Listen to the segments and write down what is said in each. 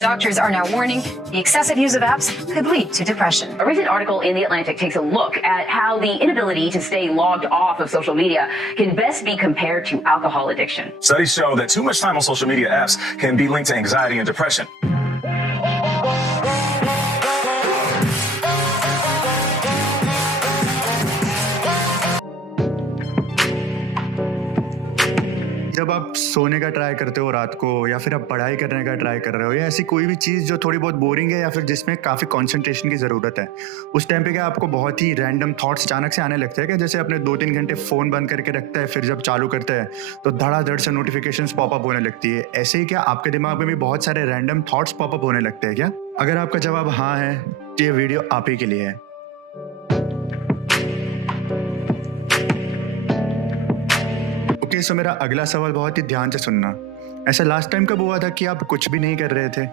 Doctors are now warning the excessive use of apps could lead to depression. A recent article in The Atlantic takes a look at how the inability to stay logged off of social media can best be compared to alcohol addiction. Studies show that too much time on social media apps can be linked to anxiety and depression. जब आप सोने का try करते हो रात को, या फिर आप पढ़ाई करने का ट्राई कर रहे हो, या ऐसी कोई भी चीज़ जो थोड़ी बहुत बोरिंग है या फिर जिसमें काफ़ी कंसंट्रेशन की ज़रूरत है, उस टाइम पे क्या आपको बहुत ही रैंडम थॉट्स अचानक से आने लगते हैं? क्या जैसे अपने 2-3 घंटे फ़ोन बंद करके रखता है, फिर जब चालू करते हैं तो धड़ाधड़ से नोटिफिकेशंस पॉपअप होने लगती है। ऐसे ही क्या आपके दिमाग में भी बहुत सारे रैंडम थॉट्स पॉपअप होने लगते हैं क्या? अगर आपका जवाब हाँ है तो ये वीडियो आप ही के लिए है। ओके, सो मेरा अगला सवाल बहुत ही ध्यान से सुनना। ऐसा लास्ट टाइम कब हुआ था कि आप कुछ भी नहीं कर रहे थे?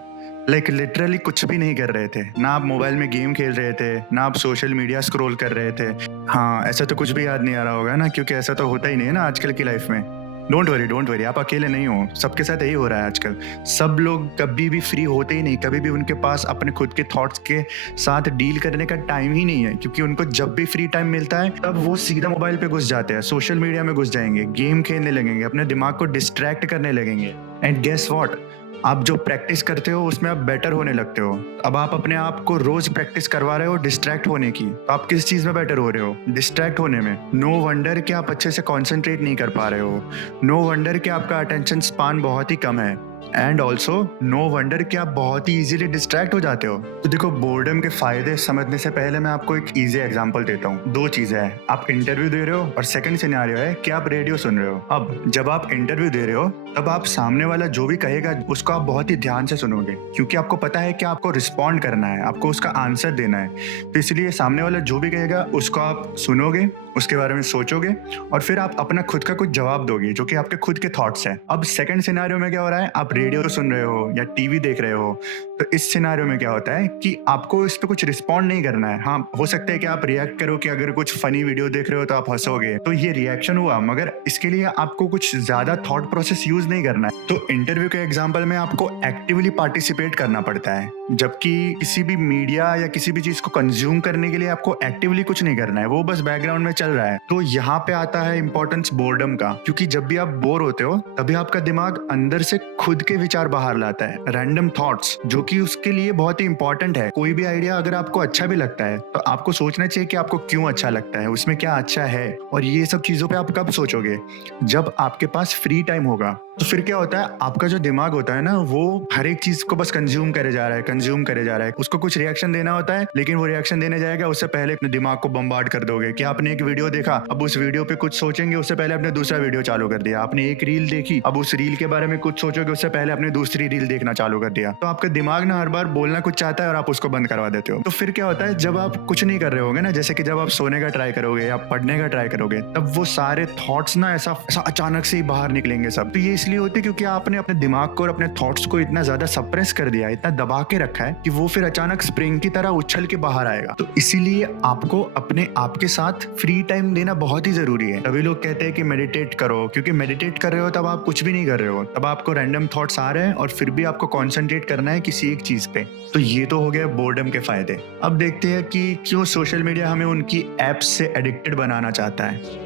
लाइक लिटरली कुछ भी नहीं कर रहे थे। ना आप मोबाइल में गेम खेल रहे थे, ना आप सोशल मीडिया स्क्रॉल कर रहे थे। हाँ, ऐसा तो कुछ भी याद नहीं आ रहा होगा ना, क्योंकि ऐसा तो होता ही नहीं है ना आजकल की लाइफ में। डोंट वरी, आप अकेले नहीं हो, सबके साथ यही हो रहा है आजकल। सब लोग कभी भी फ्री होते ही नहीं, कभी भी उनके पास अपने खुद के थॉट्स के साथ डील करने का टाइम ही नहीं है, क्योंकि उनको जब भी फ्री टाइम मिलता है तब वो सीधा मोबाइल पे घुस जाते हैं, सोशल मीडिया में घुस जाएंगे, गेम खेलने लगेंगे, अपने दिमाग को डिस्ट्रैक्ट करने लगेंगे। एंड गेस व्हाट, आप जो प्रैक्टिस करते हो उसमें आप बेटर होने लगते हो। अब आप अपने आप को रोज प्रैक्टिस करवा रहे हो डिस्ट्रैक्ट होने की, तो आप किस चीज में बेटर हो रहे हो? डिस्ट्रैक्ट होने में। नो वंडर कि आप अच्छे से कॉन्सेंट्रेट नहीं कर पा रहे हो। नो वंडर कि आपका अटेंशन स्पान बहुत ही कम है। एंड ऑल्सो नो वंडर कि आप बहुत ही इजीली डिस्ट्रैक्ट हो जाते हो। तो देखो, बोर्डम के फायदे समझने से पहले मैं आपको एक इजी एग्जांपल देता हूँ। 2 चीजें हैं, आप इंटरव्यू दे रहे हो और सेकंड सिनेरियो है कि आप रेडियो सुन रहे हो। अब जब आप इंटरव्यू दे रहे हो तब आप सामने वाला जो भी कहेगा उसको आप बहुत ही ध्यान से सुनोगे, क्योंकि आपको पता है कि आपको रिस्पॉन्ड करना है, आपको उसका आंसर देना है। तो इसलिए सामने वाला जो भी कहेगा उसको आप सुनोगे, उसके बारे में सोचोगे और फिर आप अपना खुद का कुछ जवाब दोगे जो कि आपके खुद के थॉट्स हैं। अब सेकंड सिनेरियो में क्या हो रहा है, आप रेडियो सुन रहे हो या टीवी देख रहे हो, तो इस सिनेरियो में क्या होता है कि आपको इस पे कुछ रिस्पॉन्ड नहीं करना है। हाँ, हो सकता है कि आप रिएक्ट करो, कि अगर कुछ फनी वीडियो देख रहे हो तो आप हंसोगे, तो ये रिएक्शन हुआ, मगर इसके लिए आपको कुछ ज्यादा थॉट प्रोसेस यूज नहीं करना है। तो इंटरव्यू के एग्जाम्पल में आपको एक्टिवली पार्टिसिपेट करना पड़ता है, जबकि किसी भी मीडिया या किसी भी चीज को कंज्यूम करने के लिए आपको एक्टिवली कुछ नहीं करना है, वो बस बैकग्राउंड में चल रहा है। तो यहाँ पे आता है इंपॉर्टेंस बोर्डम का, क्योंकि जब भी आप बोर होते हो तभी आपका दिमाग अंदर से खुद के विचार बाहर लाता है, रैंडम थॉट्स, जो कि उसके लिए बहुत ही इंपॉर्टेंट है। कोई भी आइडिया अगर आपको अच्छा भी लगता है तो आपको सोचना चाहिए कि आपको क्यों अच्छा लगता है, उसमें क्या अच्छा है। और ये सब चीजों पे आप कब सोचोगे? जब आपके पास फ्री टाइम होगा। तो फिर क्या होता है, आपका जो दिमाग होता है ना, वो हर एक चीज को बस कंज्यूम करे जा रहा है। उसको कुछ रिएक्शन देना होता है, लेकिन वो रिएक्शन देने जाएगा उससे पहले अपने दिमाग को बम्बार्ड कर दोगे कि आपने एक वीडियो देखा, अब उस वीडियो पे कुछ सोचेंगे उससे पहले आपने दूसरा वीडियो चालू कर दिया। आपने एक रील देखी, अब उस रील के बारे में कुछ सोचोगे उससे पहले आपने दूसरी रील देखना चालू कर दिया। तो आपका दिमाग ना हर बार बोलना कुछ चाहता है और आप उसको बंद करवा देते हो। तो फिर क्या होता है, जब आप कुछ नहीं कर रहे होगे ना, जैसे कि जब आप सोने का ट्राई करोगे या पढ़ने का ट्राई करोगे, तब वो सारे थॉट्स ना ऐसा अचानक से ही बाहर निकलेंगे सब। तो ये इसलिए होती है क्योंकि आपने अपने दिमाग को और अपने थॉट्स को इतना ज्यादा सप्रेस कर दिया, इतना दबा के रखा है कि वो फिर अचानक स्प्रिंग की तरह उछल के बाहर आएगा। तो इसीलिए आपको अपने आप के साथ फ्री टाइम देना बहुत ही जरूरी है। तभी लोग कहते हैं कि मेडिटेट करो, क्योंकि मेडिटेट कर रहे हो तब आप कुछ भी नहीं कर रहे हो, तब आपको रैंडम थॉट्स आ रहे हैं और फिर भी आपको कॉन्सेंट्रेट करना है किसी एक चीज पे। तो ये तो हो गया बोर्डम के फायदे। अब देखते हैं कि क्यों सोशल मीडिया हमें उनकी एप्स से एडिक्टेड बनाना चाहता है।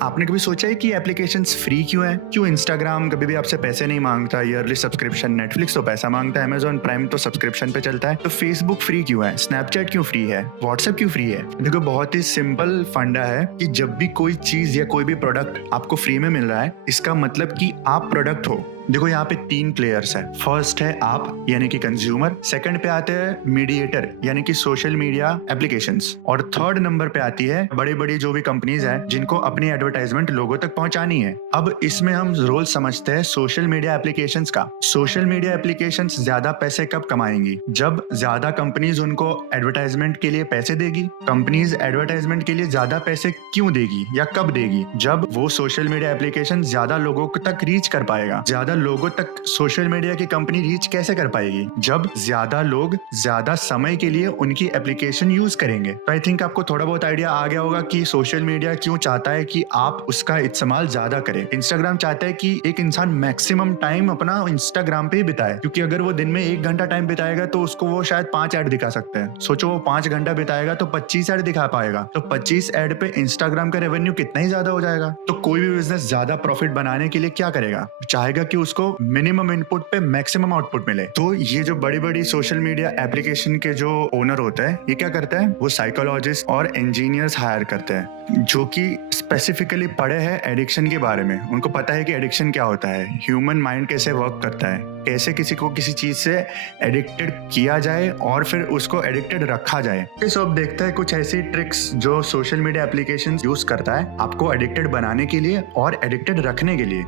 आपने कभी सोचा है कि एप्लीकेशंस फ्री क्यों है? क्यों इंस्टाग्राम कभी भी आपसे पैसे नहीं मांगता, ईयरली सब्सक्रिप्शन, नेटफ्लिक्स तो पैसा मांगता है, अमेजॉन प्राइम तो सब्सक्रिप्शन पे चलता है, तो फेसबुक फ्री क्यों है? स्नैपचैट क्यों फ्री है? व्हाट्सएप क्यों फ्री है? देखो, बहुत ही सिंपल फंडा है कि जब भी कोई चीज या कोई भी प्रोडक्ट आपको फ्री में मिल रहा है, इसका मतलब कि आप प्रोडक्ट हो। देखो, यहाँ पे 3 प्लेयर्स है। फर्स्ट है आप, यानी कि कंज्यूमर। सेकंड पे आते हैं मीडिएटर, यानी कि सोशल मीडिया एप्लीकेशंस। और थर्ड नंबर पे आती है बड़ी बड़ी जो भी कंपनीज है जिनको अपनी एडवर्टाइजमेंट लोगों तक पहुंचानी है। अब इसमें हम रोल समझते हैं सोशल मीडिया एप्लीकेशंस का। सोशल मीडिया एप्लीकेशंस ज्यादा पैसे कब कमाएंगी? जब ज्यादा कंपनीज उनको एडवर्टाइजमेंट के लिए पैसे देगी। कंपनीज एडवर्टाइजमेंट के लिए ज्यादा पैसे क्यों देगी या कब देगी? जब वो सोशल मीडिया एप्लीकेशन ज्यादा लोगों तक रीच कर पाएगा, ज्यादा लोगों तक सोशल मीडिया की कंपनी रीच कैसे कर पाएगी जब ज्यादा लोग ज्यादा समय के लिए उनकी एप्लीकेशन यूज करेंगे। तो आई थिंक आपको थोड़ा बहुत आइडिया आ गया होगा कि सोशल मीडिया क्यों चाहता है कि आप उसका इस्तेमाल ज्यादा करें। इंस्टाग्राम चाहता है कि एक इंसान मैक्सिमम टाइम अपना इंस्टाग्राम पे ही बिताए, क्योंकि अगर वो दिन में 1 घंटा टाइम बिताएगा तो उसको वो शायद 5 ऐड दिखा सकते हैं। सोचो वो 5 घंटा बिताएगा तो 25 ऐड दिखा पाएगा, तो 25 ऐड पे इंस्टाग्राम का रेवेन्यू कितना ही ज्यादा हो जाएगा। तो कोई भी बिजनेस ज्यादा प्रॉफिट बनाने के लिए क्या करेगा, चाहेगा कि उसको मिनिमम इनपुट पे मैक्सिमम आउटपुट मिले। तो ये जो बड़ी बड़ी सोशल मीडिया एप्लीकेशन के जो ओनर होते हैं, ये क्या करते हैं, वो साइकोलॉजिस्ट और इंजीनियर्स हायर करते हैं जो कि स्पेसिफिकली पढ़े हैं एडिक्शन के बारे में। उनको पता है कि एडिक्शन क्या होता है, ह्यूमन माइंड कैसे वर्क करता है, कैसे किसी को किसी चीज से एडिक्टेड किया जाए और फिर उसको एडिक्टेड रखा जाए। सो अब देखते हैं कुछ ऐसी ट्रिक्स जो सोशल मीडिया एप्लीकेशन यूज करता है आपको एडिक्टेड बनाने के लिए और एडिक्टेड रखने के लिए।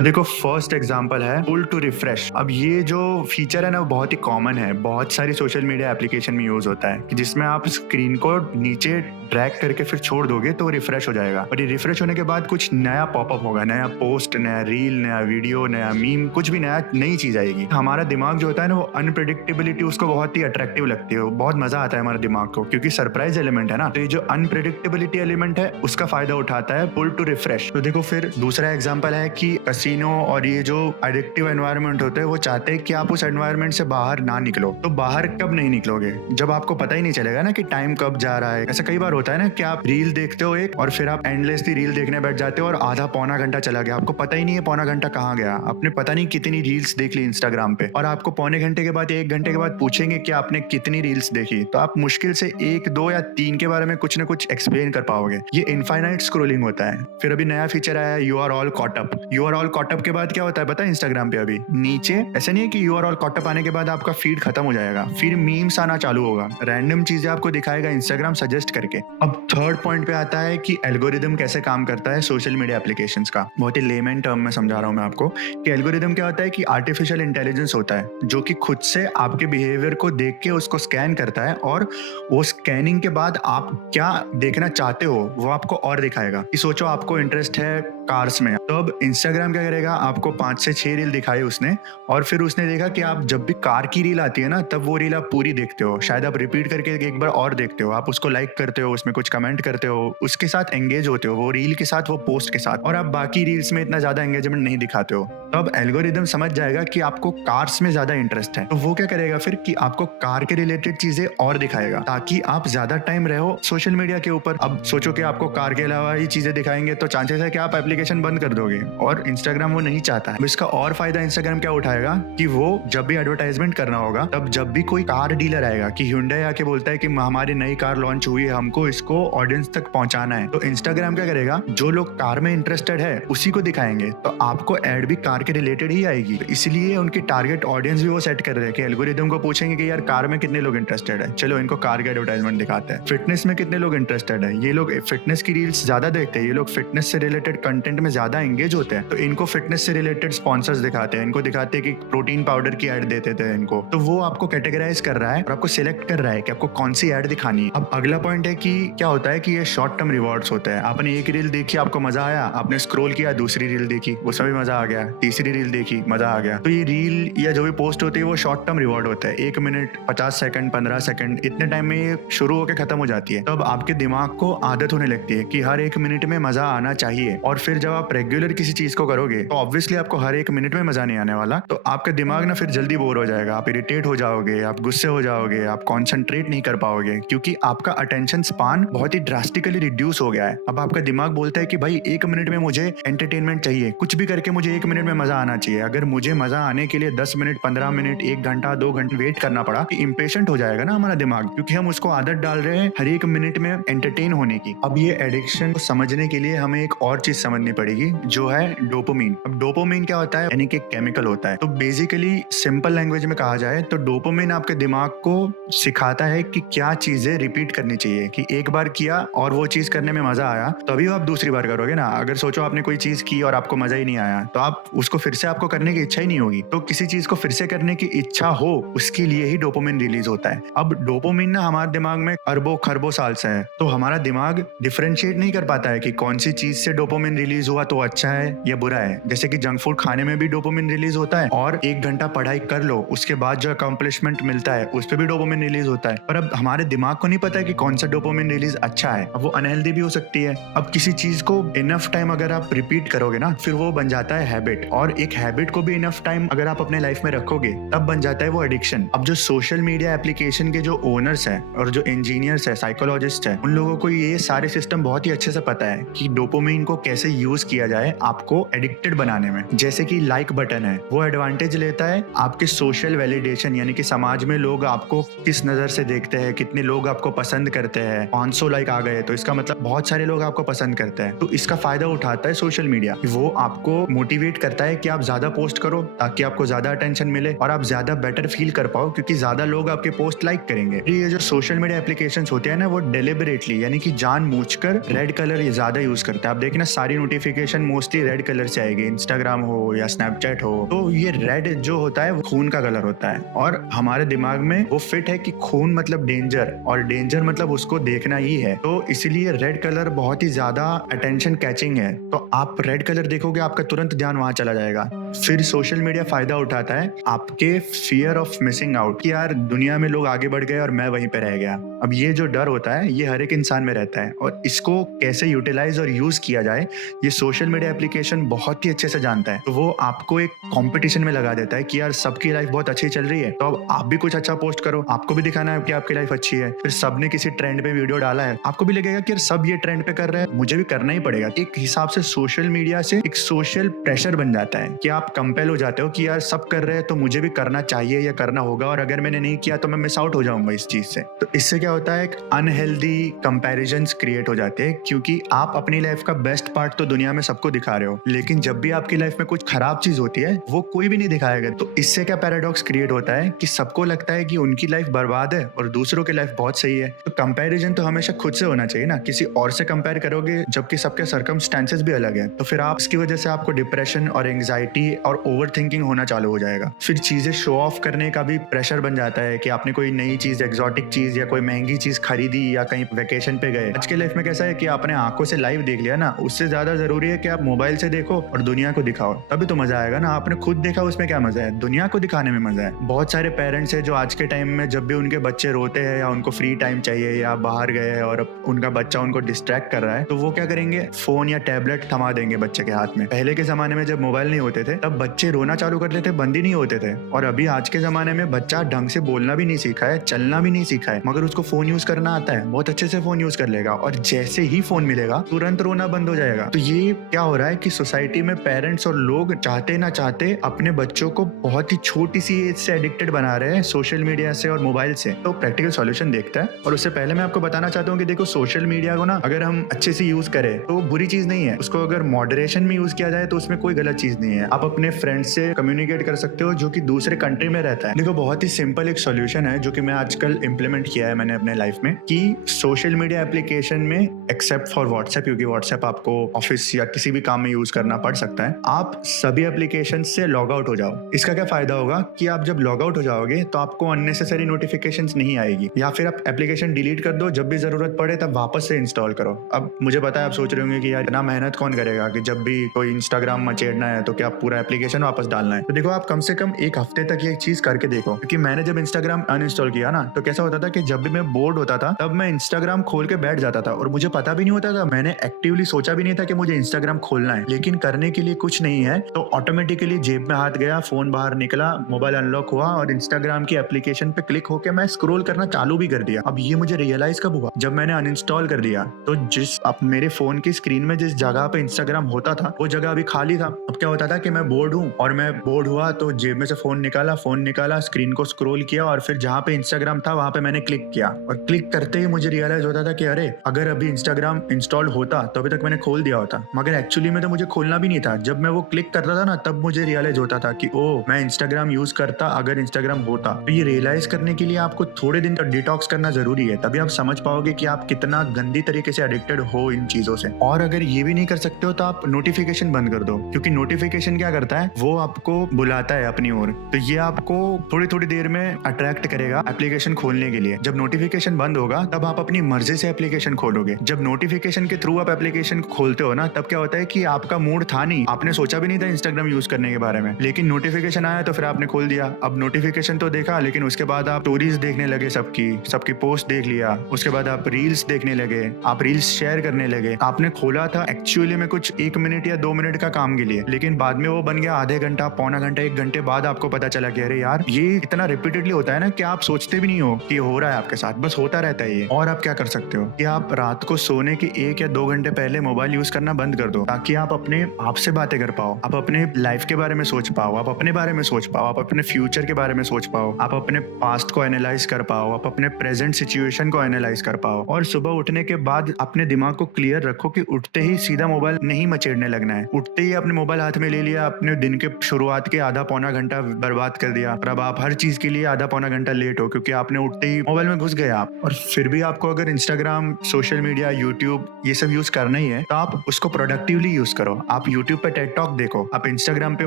देखो फर्स्ट एग्जांपल है पुल टू रिफ्रेश। अब ये जो फीचर है ना वो बहुत ही कॉमन है, बहुत सारी सोशल मीडिया एप्लीकेशन में यूज होता है कि जिसमें आप स्क्रीन को नीचे ड्रैग करके फिर छोड़ दोगे तो रिफ्रेश हो जाएगा, और ये रिफ्रेश होने के बाद कुछ नया पॉपअप होगा, नया पोस्ट, नया रील, नया वीडियो, नया मीम, कुछ भी नई चीज आएगी। हमारा दिमाग जो होता है ना वो अनप्रेडिक्टेबिलिटी उसको बहुत ही अट्रैक्टिव लगती है, बहुत मजा आता है हमारे दिमाग को, क्योंकि सरप्राइज एलिमेंट है ना। तो ये जो अनप्रेडिक्टेबिलिटी एलिमेंट है उसका फायदा उठाता है पुल टू रिफ्रेश। तो देखो फिर दूसरा एग्जाम्पल है कि कैसीनो और ये जो एडिक्टिव एनवायरनमेंट होते हैं वो चाहते हैं कि आप उस एनवायरनमेंट से बाहर ना निकलो। तो बाहर कब नहीं निकलोगे, जब आपको पता ही नहीं चलेगा ना कि टाइम कब जा रहा है। ऐसा कई बार होता है ना कि आप रील देखते हो एक, और फिर आप एंडलेसली रील देखने बैठ जाते हो और आधा पौना घंटा चला गया, आपको पता ही नहीं है पौना घंटा कहाँ गया। आपने पता नहीं कितनी रील्स देख ली इंस्टाग्राम पे, और आपको पौने घंटे के बाद 1 घंटे के बाद पूछेंगे कि आपने कितनी रील्स देखी, तो आप मुश्किल से 1, 2 या 3 के बारे में कुछ ना कुछ एक्सप्लेन कर पाओगे। ये इनफाइनाइट स्क्रोलिंग होता है। फिर अभी नया फीचर आया है you are all caught up. You are all caught up के बाद क्या होता है पता है इंस्टाग्राम पे अभी नीचे ऐसा नहीं है कि you are all caught up आने के बाद आपका फीड खत्म हो जाएगा, फिर मीम्स आना चालू होगा, रैंडम चीजें आपको दिखाएगा इंस्टाग्राम सजेस्ट करके। अब थर्ड पॉइंट पे आता है कि एल्गोरिदम कैसे काम करता है सोशल मीडिया एप्लीकेशंस का। बहुत ही लेमन टर्म में समझा रहा हूं मैं आपको कि एल्गोरिदम क्या होता है कि आर्टिफिशियल इंटेलिजेंस होता है जो कि खुद से आपके बिहेवियर को देख के उसको स्कैन करता है, और वो स्कैनिंग के बाद आप क्या देखना चाहते हो वो आपको और दिखाएगा। कि सोचो आपको इंटरेस्ट है कार्स में, तो अब इंस्टाग्राम क्या करेगा, आपको 5 से 6 रील दिखाई उसने, और फिर उसने देखा कि आप जब भी कार की रील आती है ना तब वो रील आप पूरी देखते हो, शायद आप रिपीट करके एक बार और देखते हो, आप उसको लाइक करते हो, उसमें कुछ कमेंट करते हो, उसके साथ एंगेज होते हो, वो रील के साथ, वो पोस्ट के साथ, और आप बाकी रील्स में इतना ज्यादा एंगेजमेंट नहीं दिखाते हो। तो अब एल्गोरिदम समझ जाएगा कि आपको कार्स में ज्यादा इंटरेस्ट है, तो वो क्या करेगा फिर कि आपको कार के रिलेटेड चीजें और दिखाएगा ताकि आप ज्यादा टाइम रहो सोशल मीडिया के ऊपर। अब सोचो कि आपको कार के अलावा ही चीजें दिखाएंगे तो चांसेस है कि आप एप्लीकेशन बंद कर दोगे, और इंस्टाग्राम वो नहीं चाहता है। इसका और फायदा इंस्टाग्राम क्या उठाएगा कि वो जब भी एडवर्टाइजमेंट करना होगा तब जब भी कोई कार डीलर आएगा कि Hyundai आके बोलता है कि हमारी नई कार लॉन्च हुई है, हमको इसको ऑडियंस तक पहुंचाना है, तो इंस्टाग्राम क्या करेगा, जो लोग कार में इंटरेस्टेड है उसी को दिखाएंगे, तो आपको एड भी कार के रिलेटेड ही आएगी। तो इसलिए उनकी टारगेट ऑडियंस भी वो सेट कर रहे हैं कि एल्गोरिदम को पूछेंगे कि यार कार में कितने लोग इंटरेस्टेड है, चलो इनको कार के एडवर्टाइजमेंट दिखाते हैं। फिटनेस में कितने लोग इंटरेस्टेड है, ये लोग फिटनेस की रील्स ज्यादा देखते हैं, ये लोग फिटनेस से रिलेटेड कंटेंट में ज्यादा एंगेज होते हैं, तो इनको फिटनेस से रिलेटेड स्पॉन्सर्स दिखाते हैं, इनको दिखाते हैं कि प्रोटीन पाउडर की ऐड देते थे इनको। तो वो आपको कैटेगराइज कर रहा है और आपको सिलेक्ट कर रहा है कि आपको कौन सी ऐड दिखानी है। अब अगला पॉइंट है कि क्या होता है कि ये शॉर्ट टर्म रिवॉर्ड्स होते हैं। आपने एक रील देखी, आपको मजा आया, आपने स्क्रॉल किया, दूसरी रील देखी, उसमें भी मजा आ गया, तीसरी रील देखी, मजा आ गया। तो ये रील या जो भी पोस्ट होती है वो शॉर्ट टर्म रिवॉर्ड होता है, 1 मिनट, 50 सेकंड, 15 सेकंड, इतने टाइम में ये शुरू होकर खत्म हो जाती है। तो अब आपके दिमाग को आदत होने लगती है कि हर 1 मिनट में मजा आना चाहिए, और फिर जब आप रेगुलर किसी चीज को करोगे तो ऑब्वियसली आपको हर 1 मिनट में मजा नहीं आने वाला, तो आपका दिमाग ना फिर जल्दी बोर हो जाएगा, आप इरिटेट हो जाओगे, आप गुस्से हो जाओगे, आप कॉन्सेंट्रेट नहीं कर पाओगे, क्योंकि आपका अटेंशन स्पान बहुत ही ड्रास्टिकली रिड्यूस हो गया है। अब आपका दिमाग बोलता है कि भाई 1 मिनट में मुझे एंटरटेनमेंट चाहिए, कुछ भी करके मुझे 1 मिनट में मजा आना चाहिए। अगर मुझे मजा आने के लिए 10 मिनट, 15 मिनट, 1 घंटा, 2 घंटे वेट करना पड़ा, इम्पेशेंट हो जाएगा ना हमारा दिमाग, क्योंकि हम उसको आदत डाल रहे हैं हर 1 मिनट में एंटरटेन होने की। अब ये एडिक्शन को समझने के लिए हमें एक और चीज समझनी सुननी पड़ेगी, जो है डोपामिन। अब डोपामिन क्या होता है, यानी कि केमिकल होता है। तो बेसिकली सिंपल लैंग्वेज में कहा जाए तो डोपामिन आपके दिमाग को सिखाता है कि क्या चीजें रिपीट करनी चाहिए, कि एक बार किया और वो चीज करने में मजा आया तो अभी आप दूसरी बार करोगे ना। अगर सोचो आपने कोई चीज की और आपको मजा ही नहीं आया तो आप उसको फिर से आपको करने की इच्छा ही नहीं होगी। तो किसी चीज को फिर से करने की इच्छा हो, उसके लिए ही डोपामिन रिलीज होता है। अब डोपामिन ना हमारे दिमाग में अरबों खरबों साल से है, तो हमारा दिमाग डिफरेंशिएट नहीं कर पाता है कि कौन सी चीज से डोपामिन रिलीज हुआ तो अच्छा है या बुरा है। जैसे कि जंक फूड खाने में भी डोपामिन रिलीज होता है, और 1 घंटा पढ़ाई कर लो उसके बाद जो अकम्पलिशमेंट मिलता है उस पर भी डोपामिन रिलीज होता है। पर अब हमारे दिमाग को नहीं पता है कि कौन सा डोपामिन रिलीज अच्छा है। अब वो अनहेल्दी भी हो सकती है। अब किसी चीज को इनफ टाइम अगर आप रिपीट करोगे ना, फिर वो बन जाता है हैबिट, और एक हैबिट को भी इनफ टाइम अगर आप अपने लाइफ में रखोगे तब बन जाता है वो एडिक्शन। अब जो सोशल मीडिया एप्लीकेशन के जो ओनर्स हैं और जो इंजीनियर्स है, साइकोलॉजिस्ट है, उन लोगों को ये सारे सिस्टम बहुत ही अच्छे से पता है कि डोपामिन को कैसे यूज किया जाए आपको एडिक्टेड बनाने में। जैसे कि लाइक बटन है, वो एडवांटेज लेता है आपके सोशल वैलिडेशन, यानी कि समाज में लोग आपको किस नजर से देखते हैं, कितने लोग आपको पसंद करते हैं। 500 लाइक आ गए तो इसका मतलब बहुत सारे लोग आपको पसंद करते हैं। तो इसका फायदा उठाता है सोशल मीडिया। वो आपको मोटिवेट करता है कि आप ज्यादा पोस्ट करो ताकि आपको ज्यादा अटेंशन मिले और आप ज्यादा बेटर फील कर पाओ, क्योंकि ज्यादा लोग आपके पोस्ट लाइक करेंगे। ये जो सोशल मीडिया एप्लीकेशंस होते हैं ना, वो डेलिबरेटली यानी कि जानबूझकर रेड कलर ये ज्यादा यूज करते हैं। आप देखना सारी नोटिफिकेशन मोस्टली रेड कलर से आएगी, इंस्टाग्राम हो या स्नैपचैट हो। तो ये रेड जो होता है वो खून का कलर होता है, और हमारे दिमाग में वो फिट है कि खून मतलब डेंजर, और डेंजर मतलब उसको देखना ही है। तो इसीलिए रेड कलर बहुत ही ज्यादा अटेंशन कैचिंग है। तो आप रेड कलर देखोगे, आपका तुरंत ध्यान वहां चला जाएगा। फिर सोशल मीडिया फायदा उठाता है आपके फियर ऑफ मिसिंग आउट, कि यार दुनिया में लोग आगे बढ़ गए और मैं वहीं पे रह गया। अब ये जो डर होता है ये हर एक इंसान में रहता है, और इसको कैसे यूटिलाइज और यूज किया जाए ये सोशल मीडिया एप्लीकेशन बहुत ही अच्छे से जानता है। तो वो आपको एक कंपटीशन में लगा देता है कि यार सबकी लाइफ बहुत अच्छी चल रही है, तो अब आप भी कुछ अच्छा पोस्ट करो, आपको भी दिखाना है कि आपकी लाइफ अच्छी है। फिर सबने किसी ट्रेंड पे वीडियो डाला है, आपको भी लगेगा कि यार सब ये ट्रेंड पे कर रहे हैं, मुझे भी करना ही पड़ेगा। एक हिसाब से सोशल मीडिया से एक सोशल प्रेशर बन जाता है कि आप कंपेल हो जाते हो कि यार सब कर रहे हैं तो मुझे भी करना चाहिए या करना होगा, और अगर मैंने नहीं किया तो मैं मिस आउट हो जाऊंगा इस चीज से। तो इससे क्या होता है, एक अनहेल्दी कंपैरिजंस क्रिएट हो जाते हैं, क्योंकि आप अपनी लाइफ का बेस्ट पार्ट तो दुनिया में सबको दिखा रहे हो, लेकिन जब भी आपकी लाइफ में कुछ खराब चीज होती है वो कोई भी नहीं दिखाएगा। तो इससे क्या पैराडॉक्स क्रिएट होता है कि सबको लगता है कि उनकी लाइफ बर्बाद है और दूसरों की लाइफ बहुत सही है। तो कंपैरिजन तो हमेशा खुद से होना चाहिए ना, किसी और से कंपेयर करोगे जबकि सबके सर्कमस्टेंसेस भी अलग है, तो फिर आप इसकी वजह से आपको डिप्रेशन और एंग्जाइटी और ओवर थिंकिंग होना चालू हो जाएगा। फिर चीजें शो ऑफ करने का भी प्रेशर बन जाता है कि आपने कोई नई चीज, एक्सोटिक चीज या कोई महंगी चीज खरीदी या कहीं वेकेशन पे गए। आज के लाइफ में कैसा है कि आपने आंखों से लाइव देख लिया ना, उससे ज्यादा जरूरी है कि आप मोबाइल से देखो और दुनिया को दिखाओ, तभी तो मजा आएगा ना। आपने खुद देखा उसमें क्या मजा है, दुनिया को दिखाने में मजा है। बहुत सारे पेरेंट्स है जो आज के टाइम में जब भी उनके बच्चे रोते हैं या उनको फ्री टाइम चाहिए या बाहर गए और उनका बच्चा उनको डिस्ट्रैक्ट कर रहा है, तो वो क्या करेंगे, फोन या टैबलेट थमा देंगे बच्चे के हाथ में। पहले के जमाने में जब मोबाइल नहीं होते थे तब बच्चे रोना चालू करते थे, बंद ही नहीं होते थे। और अभी आज के जमाने में बच्चा ढंग से बोलना भी नहीं सीखा है, चलना भी नहीं सीखा है, मगर उसको फोन यूज करना आता है, बहुत अच्छे से फोन यूज कर लेगा, और जैसे ही फोन मिलेगा तुरंत रोना बंद हो जाएगा। तो ये क्या हो रहा है कि सोसाइटी में पेरेंट्स और लोग चाहते ना चाहते अपने बच्चों को बहुत ही छोटी सी एज से एडिक्टेड बना रहे हैं सोशल मीडिया से और मोबाइल से। तो प्रैक्टिकल सॉल्यूशन देखता है, और उससे पहले मैं आपको बताना चाहता हूँ कि देखो सोशल मीडिया को ना अगर हम अच्छे से यूज करें तो बुरी चीज नहीं है, उसको अगर मॉडरेशन में यूज किया जाए तो उसमें कोई गलत चीज नहीं है। आप अपने फ्रेंड्स से कम्युनिकेट कर सकते हो जो कि दूसरे कंट्री में रहता है। देखो बहुत ही सिंपल एक सॉल्यूशन है जो कि मैं आजकल इंप्लीमेंट किया है मैंने अपने लाइफ में, कि सोशल मीडिया एप्लीकेशन में एक्सेप्ट फॉर व्हाट्सएप, क्योंकि व्हाट्सएप आपको ऑफिस या किसी भी काम में यूज करना पड़ सकता है, आप सभी एप्लीकेशन से लॉग आउट हो जाओ। इसका क्या फायदा होगा कि आप जब लॉग आउट हो जाओगे तो आपको अननेसेसरी नोटिफिकेशंस नहीं आएगी, या फिर आप एप्लीकेशन डिलीट कर दो, जब भी जरूरत पड़े तब वापस से इंस्टॉल करो। अब मुझे पता है आप सोच रहे होंगे कि यार इतना मेहनत कौन करेगा कि जब भी कोई इंस्टाग्राम मचेड़ना है तो क्या पूरा एप्लीकेशन वापस डालना है। तो देखो आप कम से कम एक हफ्ते तक ये चीज करके देखो, क्योंकि मैंने जब इंस्टाग्राम अनइंस्टॉल किया ना तो कैसा होता था कि जब भी मैं बोर्ड होता था तब मैं इंस्टाग्राम खोल के बैठ जाता था, और मुझे पता भी नहीं होता था, मैंने एक्टिवली सोचा भी नहीं था कि मुझे इंस्टाग्राम खोलना है, लेकिन करने के लिए कुछ नहीं है तो ऑटोमेटिकली जेब में हाथ गया, फोन बाहर निकला, मोबाइल अनलॉक हुआ और इंस्टाग्राम की एप्लीकेशन पे क्लिक होकर मैं स्क्रॉल करना चालू भी कर दिया। अब ये मुझे रियलाइज कब हुआ, जब मैंने अनइंस्टॉल कर दिया। तो जिस अब मेरे फोन की स्क्रीन में जिस जगह पे इंस्टाग्राम होता था वो जगह अभी खाली था। अब क्या होता था कि मैं बोर्ड हूँ और मैं बोर्ड हुआ तो जेब में से फोन निकाला, स्क्रीन को स्क्रॉल किया और फिर जहाँ पे इंस्टाग्राम था वहां पे मैंने क्लिक किया, और क्लिक करते ही मुझे रियलाइज होता था कि अरे अगर अभी इंस्टाग्राम इंस्टॉल होता तो अभी तक मैंने खोल दिया होता। था, मगर एक्चुअली में तो मुझे खोलना भी नहीं था। जब मैं वो क्लिक करता था ना, तब मुझे रियलाइज होता था कि ओ मैं इंस्टाग्राम यूज करता अगर इंस्टाग्राम होता। तो ये रियलाइज करने के लिए आपको थोड़े दिन तक डिटॉक्स करना जरूरी है, तभी आप समझ पाओगे कि आप कितना गंदी तरीके से एडिक्टेड हो इन चीजों से। और अगर ये भी नहीं कर सकते हो तो आप नोटिफिकेशन बंद कर दो, क्योंकि नोटिफिकेशन क्या करता है, वो आपको बुलाता है अपनी ओर, तो ये आपको थोड़ी थोड़ी देर में अट्रैक्ट करेगा एप्लीकेशन खोलने के लिए। जब नोटिफिकेशन बंद होगा तब आप अपनी मर्जी से एप्लीकेशन खोलोगे। जब नोटिफिकेशन के थ्रू आप एप्लीकेशन खोलते हो ना, तब क्या होता है कि आपका मूड था नहीं, आपने सोचा भी नहीं था इंस्टाग्राम यूज करने के बारे में, लेकिन नोटिफिकेशन आया तो फिर आपने खोल दिया। अब नोटिफिकेशन तो देखा, लेकिन उसके बाद आप स्टोरीज देखने लगे, सबकी पोस्ट देख लिया, उसके बाद आप रील्स देखने लगे, आप रील्स शेयर करने लगे। आपने खोला था एक्चुअली में कुछ 1 मिनट या 2 मिनट का काम के लिए, लेकिन बाद में वो बन गया आधे घंटा, पौना घंटा, 1 घंटे बाद आपको पता चला कि अरे यार ये इतना रिपीटेडली होता है ना कि आप सोचते भी नहीं हो कि हो रहा है आपके साथ, बस होता रहता है ये। और आप क्या कर सकते हो कि आप रात को सोने के 1 या 2 घंटे पहले मोबाइल यूज करना बंद कर दो, ताकि आप अपने आप से बातें कर पाओ, आप अपने लाइफ के बारे में सोच पाओ, आप अपने बारे में सोच पाओ, आप अपने फ्यूचर के बारे में सोच पाओ, आप अपने पास्ट को एनालाइज कर पाओ, आप अपने प्रेजेंट सिचुएशन को एनालाइज कर पाओ। और सुबह उठने के बाद अपने दिमाग को क्लियर रखो कि उठते ही सीधा मोबाइल नहीं मचेड़ने लगना है। उठते ही अपने मोबाइल हाथ में ले लिया, अपने दिन के शुरुआत के आधा पौना घंटा बर्बाद कर दिया, और अब आप हर चीज के लिए आधा पौना घंटा लेट हो, क्योंकि आपने उठते ही मोबाइल में घुस गए आप। और फिर भी आपको अगर इंस्टाग्राम, सोशल मीडिया, यूट्यूब ये सब यूज करना ही है, तो आप उसको प्रोडक्टिवली यूज करो। आप यूट्यूब पे टेड टॉक देखो, आप इंस्टाग्राम पे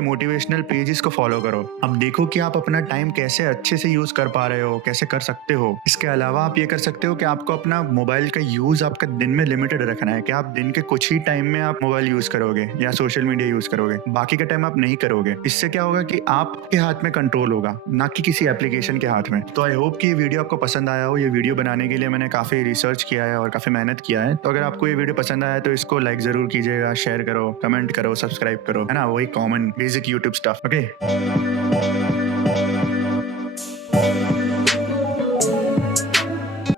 मोटिवेशनल पेजेस को फॉलो करो। अब देखो कि आप अपना टाइम कैसे अच्छे से यूज कर पा रहे हो, कैसे कर सकते हो। इसके अलावा आप ये कर सकते हो कि आपको अपना मोबाइल का यूज आपका दिन में लिमिटेड रखना है, कि आप दिन के कुछ ही टाइम में आप मोबाइल यूज करोगे या सोशल मीडिया यूज करोगे, बाकी का टाइम आप नहीं करोगे। इससे क्या होगा कि आपके हाथ में कंट्रोल होगा, ना कि किसी एप्लीकेशन के हाथ में। तो आई होप कि ये वीडियो आपको पसंद आया हो। ये वीडियो बनाने के लिए मैंने काफी रिसर्च किया है और काफी मेहनत किया है। तो अगर आपको ये वीडियो पसंद आया तो इसको लाइक जरूर कीजिएगा, शेयर करो, कमेंट करो, सब्सक्राइब करो, है ना, वही common basic YouTube stuff. Okay.